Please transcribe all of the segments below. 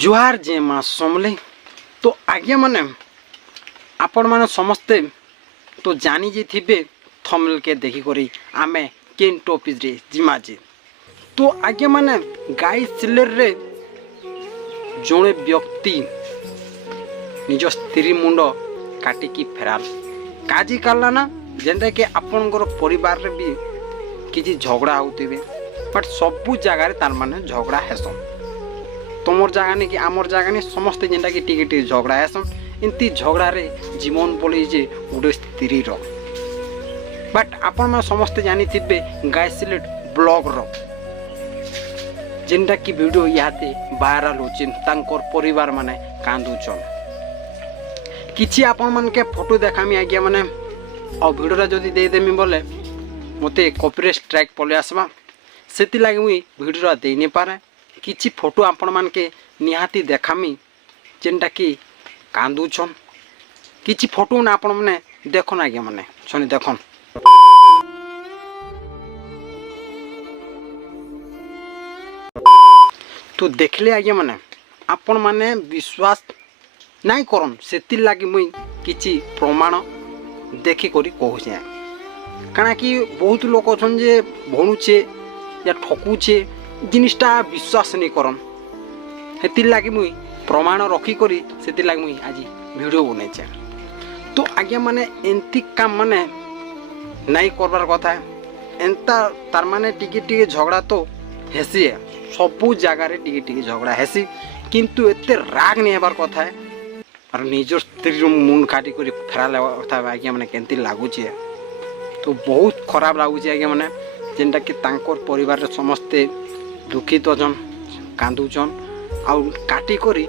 जुहार जे माँ समले तो आज्ञा माने आपण माने समस्ते तो जानी जे थिबे थंबनेल के देखी करी आमे केन टॉपिक रे जिमा जे तो आज्ञा माने गाई सिलर रे जोड़े व्यक्ति निज स्त्री मुंड काटिकी फेराल काजी काला ना जेंटा कि आपनकर परिवार रे भी किसी झगड़ा होतिबे बट सबु जगार तार माने झगड़ा हेसन तुमर जगह नहीं कि आमर जगह नहीं समस्ते जेनटा कि टिके टिके झगड़ा हेसन इनती झगड़ा रे जीवन बोले जे गोटे स्त्री रो बट आपण में समस्ते जानी थिबे गाय सिलेट ब्लॉग रो जेनटा कि वीडियो याते वायरल होचिन तांकर परिवार माने कांदुचन किछि आपण मन के फोटो देखामी आज्ञा माने और वीडियो जदि दे देमी बोले मते कॉपीराइट स्ट्राइक पले आसबा सेति लागि मुई वीडियो दे नि पारे किछि फोटो आपण मान के निहाती देखामी जेनटा कि कांदुछन किछि फोटो ना आपण माने देखन आज्ञा माने सुनि देखन तो देखले आज्ञा माने आपण माने विश्वास नाई करन सेति लागि मुई किछि प्रमाण देखि करी कहूछे काना कि बहुत लोक अछन जे भणुछे या ठकुछे जिनिसटा विश्वास नहीं करन हेति लागि मुई प्रमाण रखी करी सेति लागि मुई आज वीडियो बनेछे तो आज्ञा माने एंती काम माने नाई करबार कथा एंता तार माने टिके टिके झगड़ा तो हेसी है सबु जगह रे टिके टिके झगड़ा हेसी किंतु एते राग नहीं हेबार कथा है और निजर स्त्री मुंड काटी करी फेराले कथा आज्ञा माने केंती लागुछे तो बहुत खराब लागुछे आज्ञा माने जेनटा कि तांकर परिवार रे समस्ते दुखित अछन कांदुचन आउ काटी करी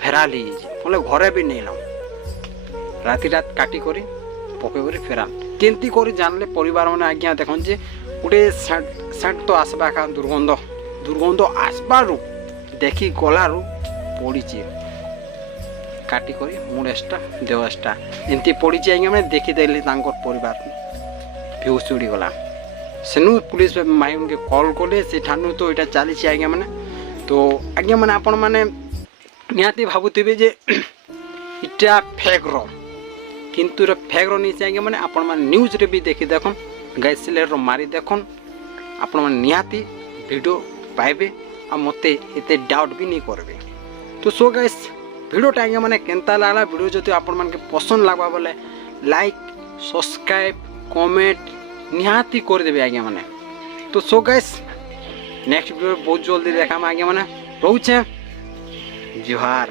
फेराली बोले घरे भी नहीं लाऊं राति रात काटी करी पके करी फेराल केंती करी जानले परिवार माने आज्ञा देखन जे गुटे सेंट तो आसबा का दुर्गंध आसबारु देखी गलारु पड़ीचे काटी करी मुड़ेस्टा देवस्टा एंती पड़ीचे आज्ञा माने देखी देले तांकर परिवार बेहोश उड़ी गला सेनु पुलिस माइन के कॉल कले से ठानु तो इटा चली आज्ञा माने तो आज्ञा माने आपण माने निहाती भाबुथिबे जे इटा फेक रो किंतु रे फेक रो नहीं आज्ञा माने आपण माने न्यूज रे भी देखि देखन गैस सिलेंडर रो मारी देखन आपण माने निहाती वीडियो पाइबे आ मते एते डाउट भी नहीं करबे तो सो गाइस वीडियो टा आज्ञा माने केनता लागला वीडियो जति आपण माने के पसंद लागबा बोले लाइक सब्सक्राइब कमेंट निहाती कर देबे आज्ञा माने तो सो गाइस नेक्स्ट वीडियो बहुत जल्दी देखा आज्ञा माने रोचे जुहार।